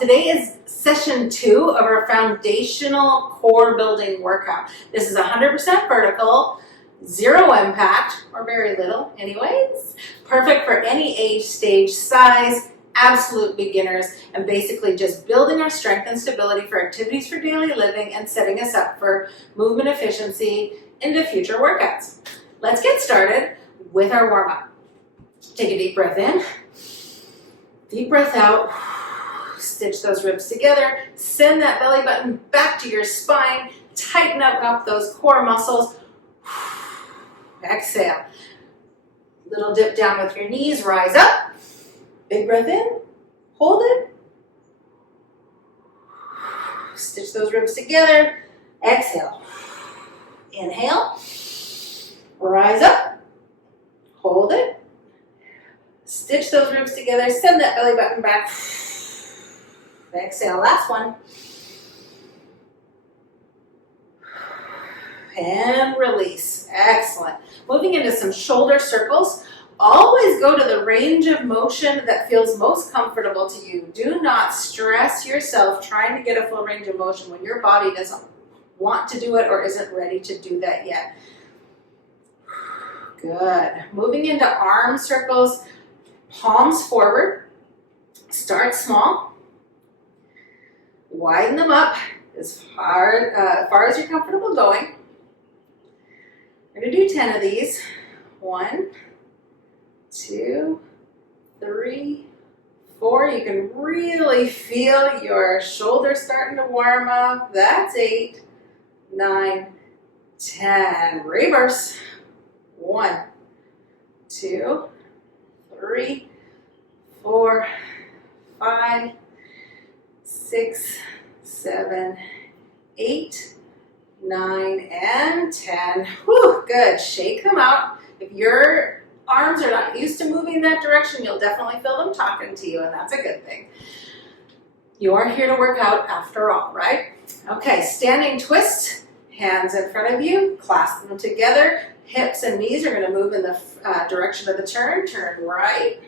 Today is session 2 of our foundational core building workout. This is 100% vertical, 0 impact, or very little anyways. Perfect for any age, stage, size, absolute beginners, and basically just building our strength and stability for activities for daily living and setting us up for movement efficiency into future workouts. Let's get started with our warm-up. Take a deep breath in, deep breath out. Stitch those ribs together, send that belly button back to your spine, tighten up those core muscles. Exhale. Little dip down with your knees, rise up. Big breath in, hold it. Stitch those ribs together, exhale. Inhale, rise up, hold it. Stitch those ribs together, send that belly button back. Exhale, last one. And release. Excellent. Moving into some shoulder circles. Always go to the range of motion that feels most comfortable to you. Do not stress yourself trying to get a full range of motion when your body doesn't want to do it or isn't ready to do that yet. Good. Moving into arm circles. Palms forward. Start small. Widen them up as far as you're comfortable going. We're going to do 10 of these. 1, 2, 3, 4. You can really feel your shoulders starting to warm up. That's 8, 9, 10. Reverse. 1, 2, 3, 4, 5, 6, 7, 8, 9, and 10. Whew, good. Shake them out. If your arms are not used to moving in that direction, you'll definitely feel them talking to you, and that's a good thing. You are here to work out after all, right? Okay, standing twist. Hands in front of you. Clasp them together. Hips and knees are going to move in the direction of the turn. Turn right.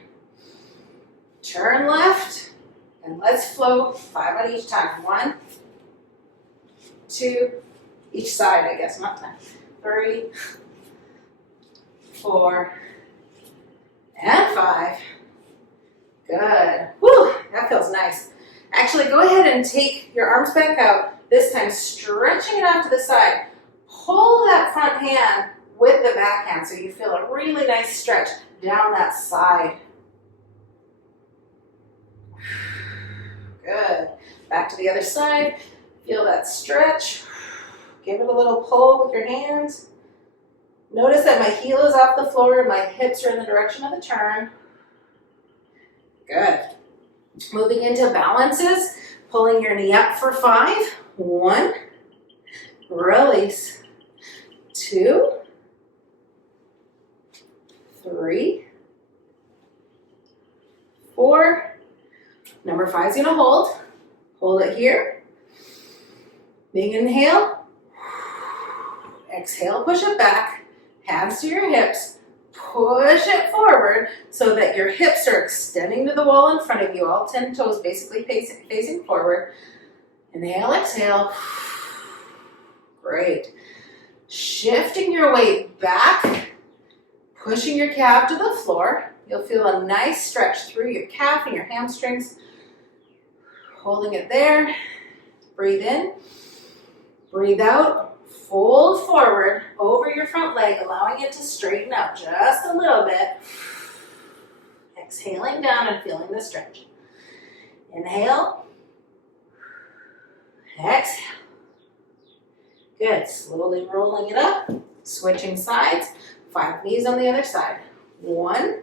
Turn left. And let's flow 5 on each time. 1, 2, each side, I guess, not time. 3, 4, and 5. Good. Whew, that feels nice. Actually, go ahead and take your arms back out. This time, stretching it out to the side. Pull that front hand with the back hand so you feel a really nice stretch down that side. Good. Back to the other side. Feel that stretch. Give it a little pull with your hands. Notice that my heel is off the floor and my hips are in the direction of the turn. Good. Moving into balances. Pulling your knee up for 5. 1. Release. 2. 3. 4. Number 5 is going to hold. Hold it here. Big inhale. Exhale, push it back. Hands to your hips. Push it forward so that your hips are extending to the wall in front of you. All 10 toes basically facing forward. Inhale, exhale. Great. Shifting your weight back. Pushing your calf to the floor. You'll feel a nice stretch through your calf and your hamstrings. Holding it there. Breathe in. Breathe out. Fold forward over your front leg, allowing it to straighten out just a little bit. Exhaling down and feeling the stretch. Inhale. Exhale. Good. Slowly rolling it up. Switching sides. 5 knees on the other side. 1,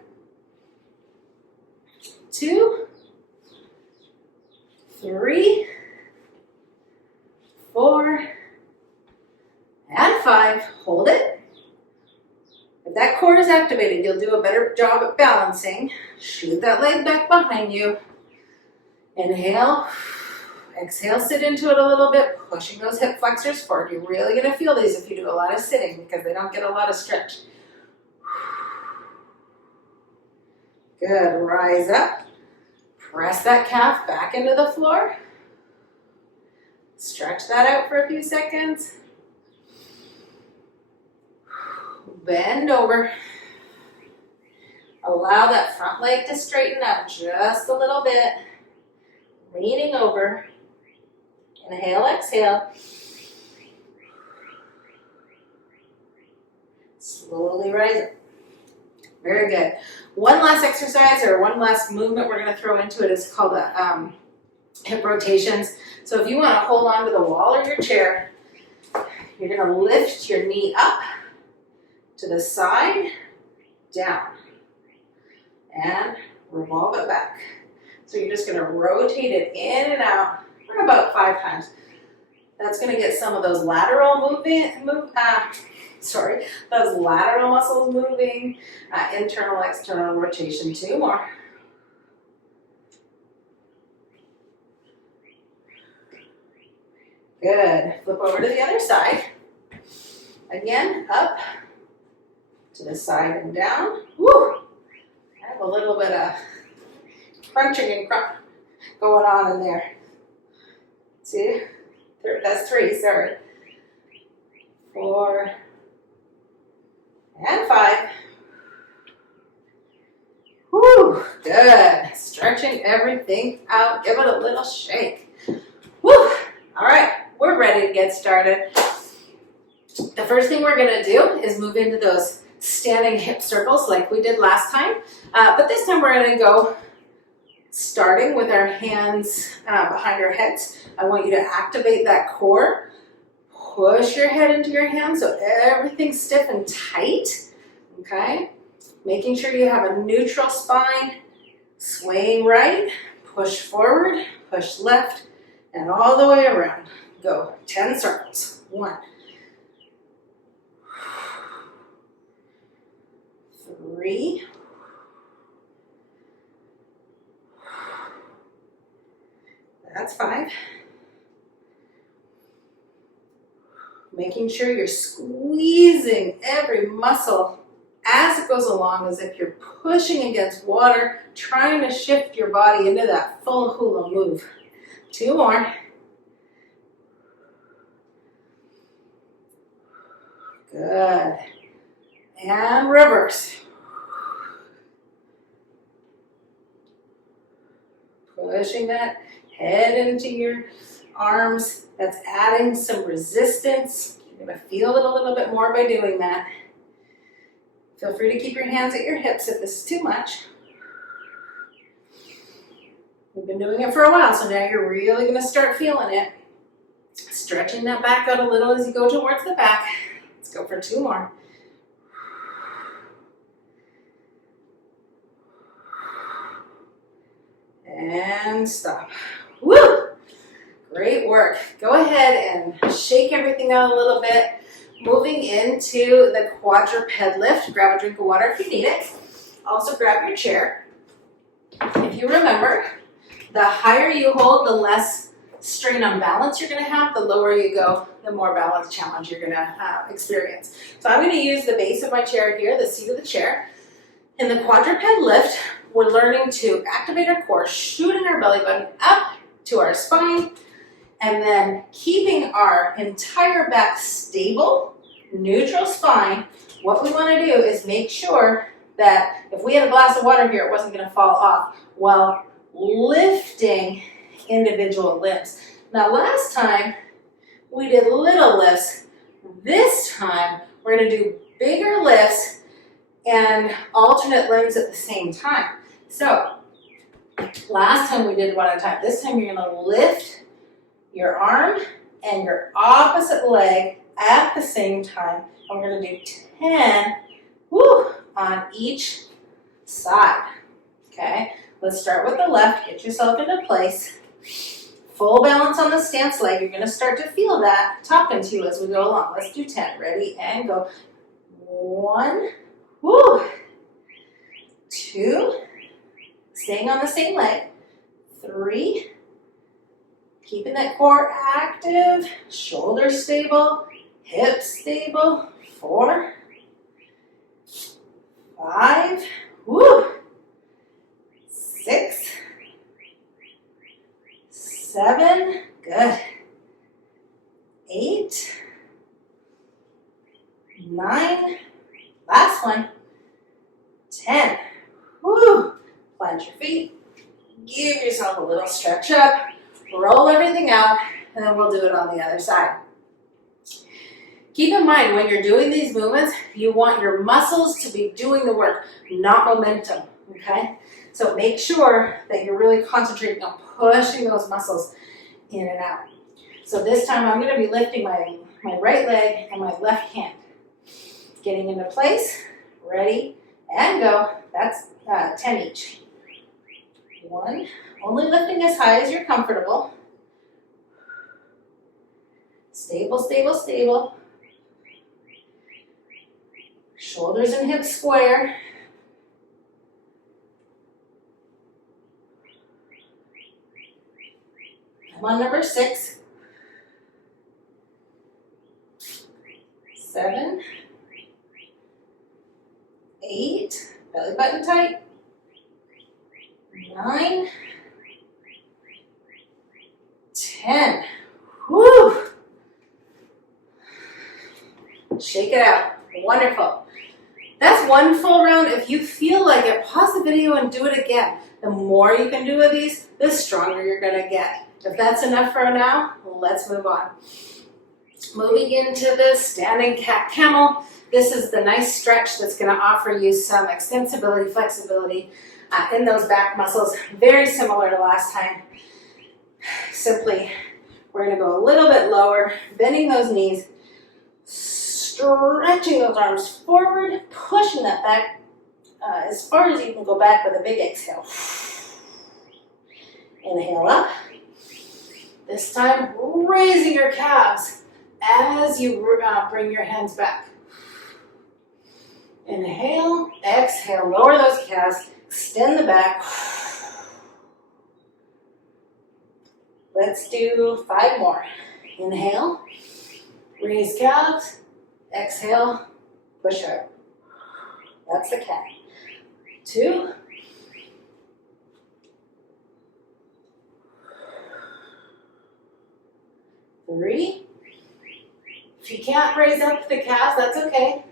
2, 3, 4, and 5. Hold it. If that core is activated, you'll do a better job at balancing. Shoot that leg back behind you. Inhale. Exhale, sit into it a little bit, pushing those hip flexors forward. You're really going to feel these if you do a lot of sitting because they don't get a lot of stretch. Good. Rise up. Press that calf back into the floor. Stretch that out for a few seconds. Bend over. Allow that front leg to straighten out just a little bit. Leaning over. Inhale, exhale. Slowly rise up. Very good. One last exercise or one last movement we're going to throw into it is called a hip rotations. So if you want to hold on to the wall or your chair, you're going to lift your knee up to the side, down, and revolve it back. So you're just going to rotate it in and out for about 5 times. That's going to get some of those lateral those lateral muscles moving, internal, external rotation. 2 more. Good. Flip over to the other side. Again, up to the side and down. Woo! I have a little bit of crunching and going on in there. 2, 3, that's 3, sorry. 4, and 5. Woo, good. Stretching everything out. Give it a little shake. Woo. All right, we're ready to get started. The first thing we're going to do is move into those standing hip circles like we did last time. But this time we're going to go starting with our hands behind our heads. I want you to activate that core. Push your head into your hands so everything's stiff and tight, okay? Making sure you have a neutral spine, swaying right, push forward, push left, and all the way around. Go 10 circles. 1, 3, 5. Making sure you're squeezing every muscle as it goes along, as if you're pushing against water, trying to shift your body into that full hula move. 2 more. Good. And reverse. Pushing that head into your arms. That's adding some resistance. You're going to feel it a little bit more by doing that. Feel free to keep your hands at your hips if this is too much. We've been doing it for a while, so now you're really going to start feeling it. Stretching that back out a little as you go towards the back. Let's go for 2 more. And stop. Woo! Great work. Go ahead and shake everything out a little bit. Moving into the quadruped lift. Grab a drink of water if you need it. Also grab your chair. If you remember, the higher you hold, the less strain on balance you're going to have. The lower you go, the more balance challenge you're going to experience. So I'm going to use the base of my chair here, the seat of the chair. In the quadruped lift, we're learning to activate our core, shooting our belly button up to our spine, and then keeping our entire back stable, neutral spine. What we want to do is make sure that if we had a glass of water here, it wasn't going to fall off while lifting individual limbs. Now last time we did little lifts. This time we're going to do bigger lifts and alternate limbs at the same time. So last time we did one at a time. This time you're going to lift your arm and your opposite leg at the same time. And we're going to do 10 on each side. Okay, let's start with the left. Get yourself into place. Full balance on the stance leg. You're going to start to feel that talking to you as we go along. Let's do 10. Ready and go. 1, 2, staying on the same leg. 3, keeping that core active, shoulders stable, hips stable. 4, 5, 6, 7, good. 8, 9, last one, 10. Woo! Plant your feet, give yourself a little stretch up, roll everything out, and then we'll do it on the other side. Keep in mind, when you're doing these movements, you want your muscles to be doing the work, not momentum, okay? So make sure that you're really concentrating on pushing those muscles in and out. So this time I'm going to be lifting my right leg and my left hand. Getting into place, ready, and go. That's 10 each. 1, only lifting as high as you're comfortable. Stable, stable, stable. Shoulders and hips square. I'm on number 6. 7, 8, belly button tight. 9, 10. Woo! Shake it out. Wonderful. That's one full round. If you feel like it, pause the video and do it again. The more you can do of these, the stronger you're going to get. If that's enough for now, let's move on. Moving into the standing cat camel. This is the nice stretch that's going to offer you some extensibility, flexibility in those back muscles. Very similar to last time. Simply, we're going to go a little bit lower, bending those knees, stretching those arms forward, pushing that back as far as you can go back with a big exhale. Inhale up. This time, raising your calves as you bring your hands back. Inhale, exhale, lower those calves, extend the back. Let's do 5 more. Inhale, raise calves, exhale, push up. That's the cat. 2. 3. If you can't raise up the calves, that's okay.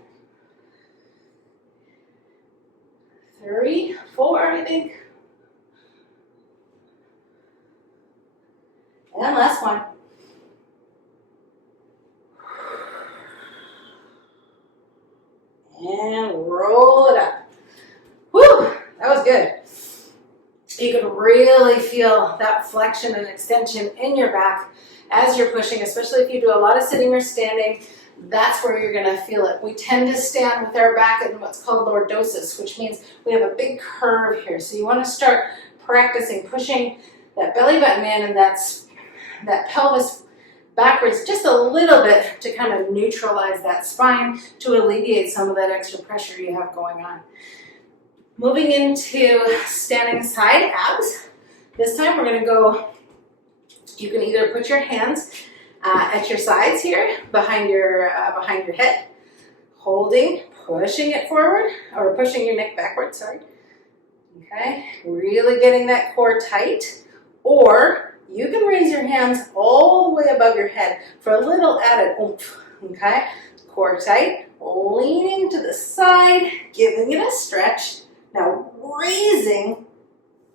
3, 4, I think. And last one. And roll it up. Whew, that was good. You can really feel that flexion and extension in your back as you're pushing, especially if you do a lot of sitting or standing. That's where you're going to feel it. We tend to stand with our back in what's called lordosis, which means we have a big curve here. So you want to start practicing pushing that belly button in and that pelvis backwards just a little bit to kind of neutralize that spine, to alleviate some of that extra pressure you have going on. Moving into standing side abs. This time we're going to go, you can either put your hands at your sides here, behind your head, holding, pushing it forward, or pushing your neck backward, sorry. Okay, really getting that core tight. Or you can raise your hands all the way above your head for a little added oomph, okay? Core tight, leaning to the side, giving it a stretch. Now raising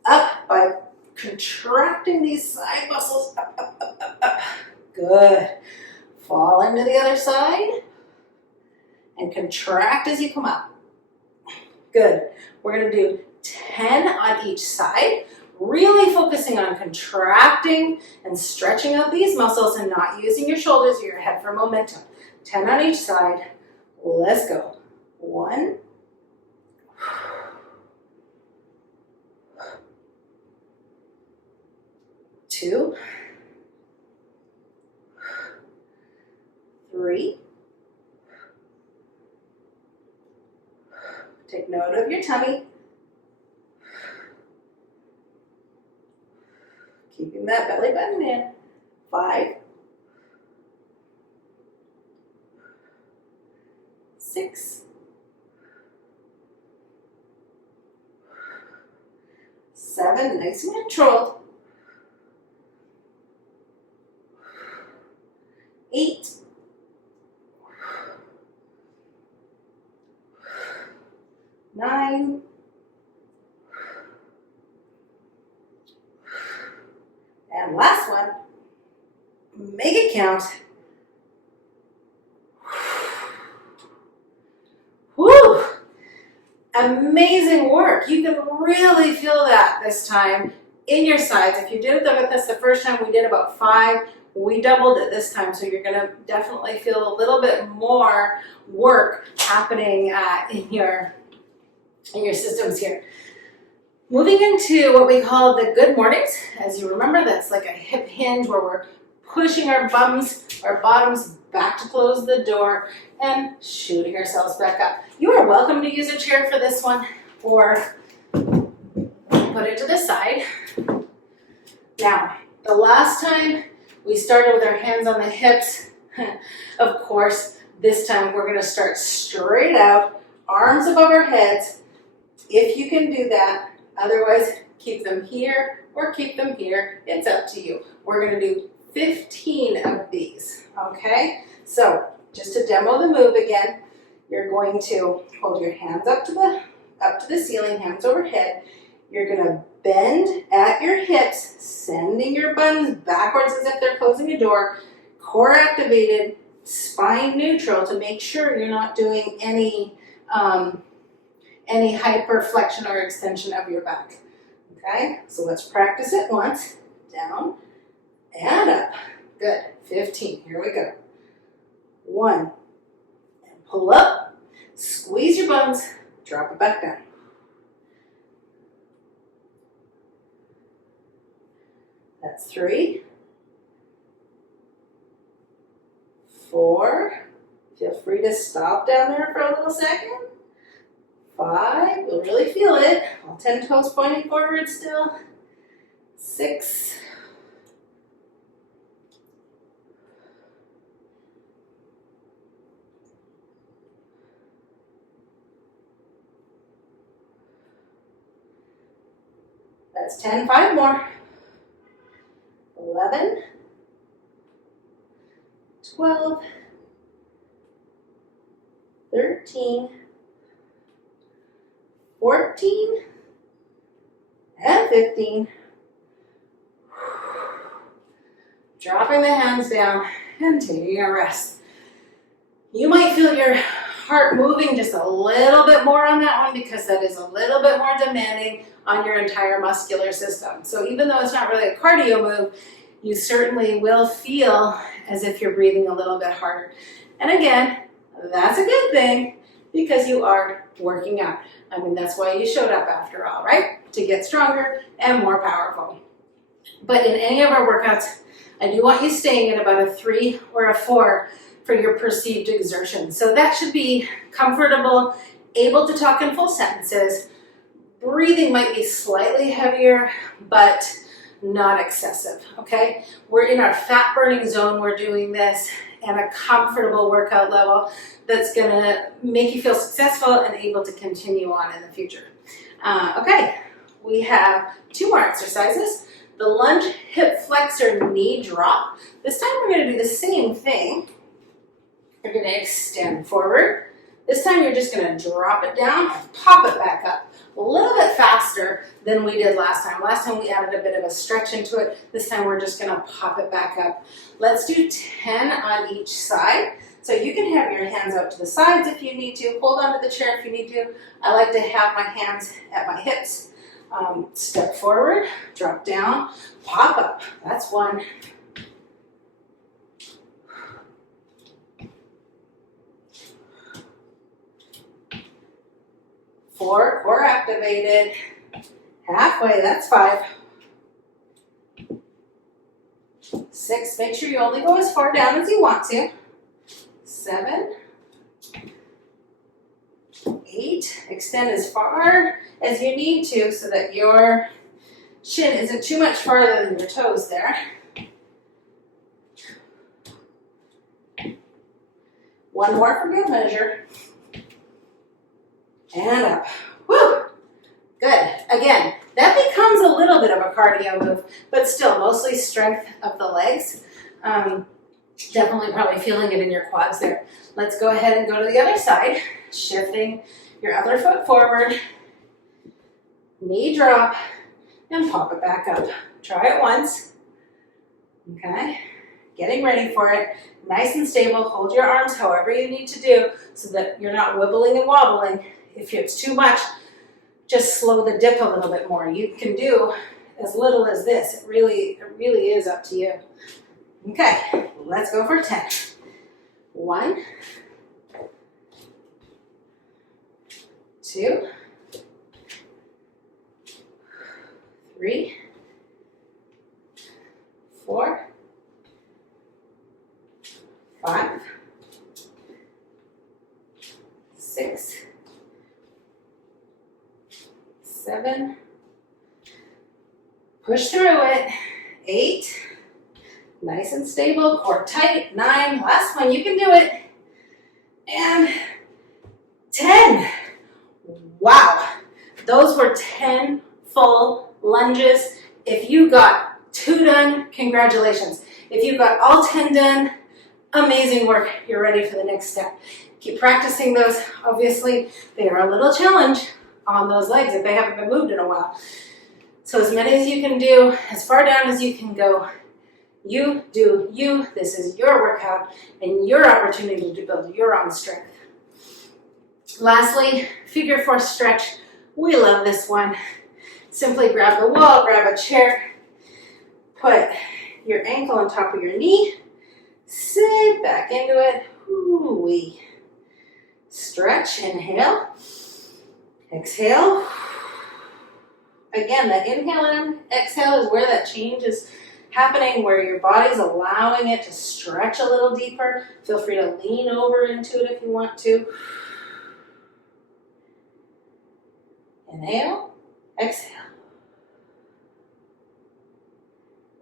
up by contracting these side muscles, up, up, up, up, up. Good. Fall into the other side and contract as you come up. Good. We're going to do 10 on each side, really focusing on contracting and stretching out these muscles and not using your shoulders or your head for momentum. 10 on each side. Let's go. 1. 2. 3. Take note of your tummy. Keeping that belly button in. 5. 6. 7. Nice and controlled. 8, 9, and last one, make it count. Whew. Amazing work. You can really feel that this time in your sides. If you did it with us the first time, we did about 5. We doubled it this time, so you're going to definitely feel a little bit more work happening in your systems here. Moving into what we call the good mornings. As you remember, that's like a hip hinge where we're pushing our bottoms back to close the door and shooting ourselves back up. You are welcome to use a chair for this one or put it to the side. Now, the last time we started with our hands on the hips, of course, this time we're going to start straight out, arms above our heads, if you can do that. Otherwise, keep them here or keep them here. It's up to you. We're going to do 15 of these, okay? So, just to demo the move again, you're going to hold your hands up to the ceiling, hands overhead. You're going to bend at your hips, sending your buns backwards as if they're closing a door, core activated, spine neutral to make sure you're not doing any hyperflexion or extension of your back. Okay, so let's practice it once. Down and up. Good. 15. Here we go. 1. And pull up. Squeeze your buns. Drop it back down. That's 3. 4. Feel free to stop down there for a little second. 5, you'll really feel it. All 10 toes pointing forward still. 6. 10, 5 more. 11, 12, 13, 14, and 15. Dropping the hands down and taking a rest. You might feel your heart moving just a little bit more on that one because that is a little bit more demanding on your entire muscular system. So even though it's not really a cardio move, you certainly will feel as if you're breathing a little bit harder. And again, that's a good thing because you are working out. I mean, that's why you showed up after all, right? To get stronger and more powerful. But in any of our workouts, I do want you staying at about a 3 or a 4 for your perceived exertion. So that should be comfortable, able to talk in full sentences. Breathing might be slightly heavier, but not excessive, okay? We're in our fat burning zone, we're doing this, and a comfortable workout level that's gonna make you feel successful and able to continue on in the future. Okay, we have 2 more exercises. The lunge hip flexor knee drop. This time we're gonna do the same thing. You're gonna extend forward. This time you're just gonna drop it down and pop it back up. A little bit faster than we did last time. Last time we added a bit of a stretch into it. This time we're just gonna pop it back up. Let's do 10 on each side. So you can have your hands out to the sides if you need to. Hold on to the chair if you need to. I like to have my hands at my hips. Step forward, drop down, pop up. That's 1. 4, core activated. Halfway, that's 5. 6, make sure you only go as far down as you want to. 7, 8, extend as far as you need to so that your shin isn't too much farther than your toes there. 1 more for good measure. And up. Woo! Good. Again, that becomes a little bit of a cardio move, but still mostly strength of the legs. Definitely probably feeling it in your quads there. Let's go ahead and go to the other side, shifting your other foot forward, knee drop, and pop it back up. Try it once, okay? Getting ready for it, nice and stable. Hold your arms however you need to do so that you're not wibbling and wobbling. If it's too much, just slow the dip a little bit more. You can do as little as this. It really is up to you. Okay, let's go for 10. 1, 2, 3, 4, 5, 6, 7, push through it, 8, nice and stable, core tight, 9, last one, you can do it, and 10. Wow, those were 10 full lunges. If you got 2 done, congratulations. If you got all 10 done, amazing work. You're ready for the next step. Keep practicing those. Obviously, they are a little challenge on those legs if they haven't been moved in a while. So as many as you can do, as far down as you can go. You do you. This is your workout and your opportunity to build your own strength. Lastly, figure 4 stretch. We love this one. Simply grab the wall, grab a chair, put your ankle on top of your knee, sit back into it. Ooh-wee. Stretch, inhale, exhale. Again, that inhale and exhale is where that change is happening, where your body's allowing it to stretch a little deeper. Feel free to lean over into it if you want to. Inhale, exhale.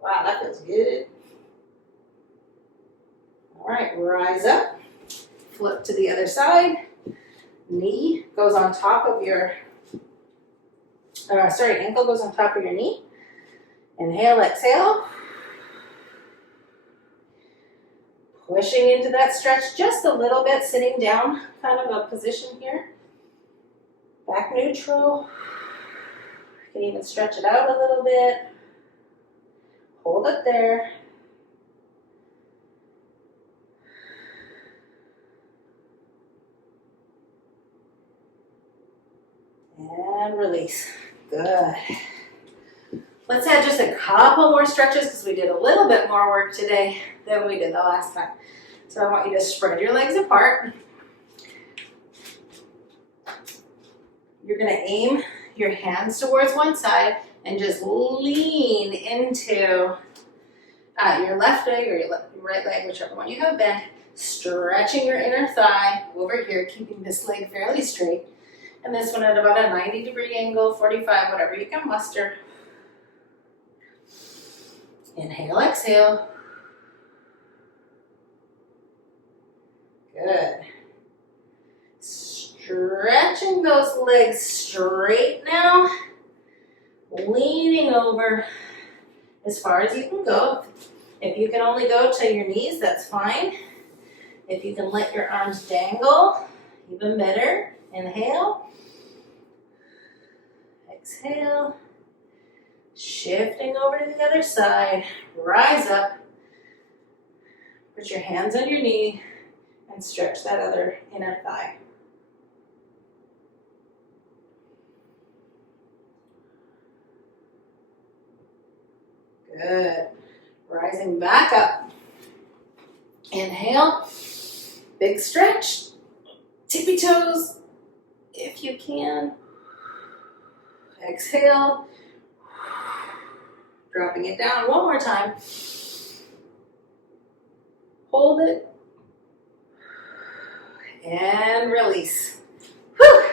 Wow, that feels good. All right, rise up, flip to the other side. Knee goes on top of your, ankle goes on top of your knee. Inhale, exhale. Pushing into that stretch just a little bit, sitting down, kind of a position here. Back neutral. You can even stretch it out a little bit. Hold it there. And release. Good. Let's add just a couple more stretches because we did a little bit more work today than we did the last time. So I want you to spread your legs apart. You're going to aim your hands towards one side and just lean into your left leg or your right leg, whichever one you have bent, stretching your inner thigh over here, keeping this leg fairly straight. And this one at about a 90-degree angle, 45, whatever you can muster. Inhale, exhale. Good. Stretching those legs straight now. Leaning over as far as you can go. If you can only go to your knees, that's fine. If you can let your arms dangle, even better. Inhale. Exhale. Shifting over to the other side. Rise up. Put your hands on your knee and stretch that other inner thigh. Good. Rising back up. Inhale. Big stretch. Tippy toes if you can. Exhale. Dropping it down one more time. Hold it. And release. Whew.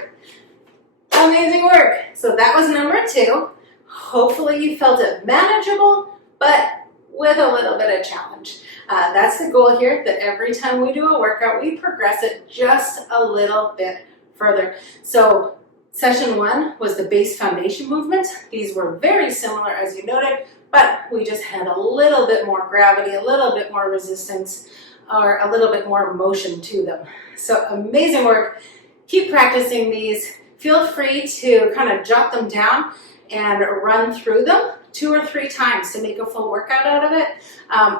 Amazing work. So that was number 2. Hopefully you felt it manageable, but with a little bit of challenge. That's the goal here, that every time we do a workout, we progress it just a little bit further. So session 1 was the base foundation movements. These were very similar, as you noted, but we just had a little bit more gravity, a little bit more resistance, or a little bit more motion to them. So amazing work. Keep practicing these. Feel free to kind of jot them down and run through them 2 or 3 times to make a full workout out of it,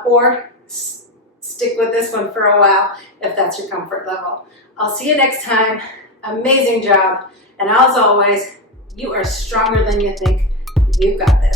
or stick with this one for a while if that's your comfort level. I'll see you next time. Amazing job. And as always, you are stronger than you think. You've got this.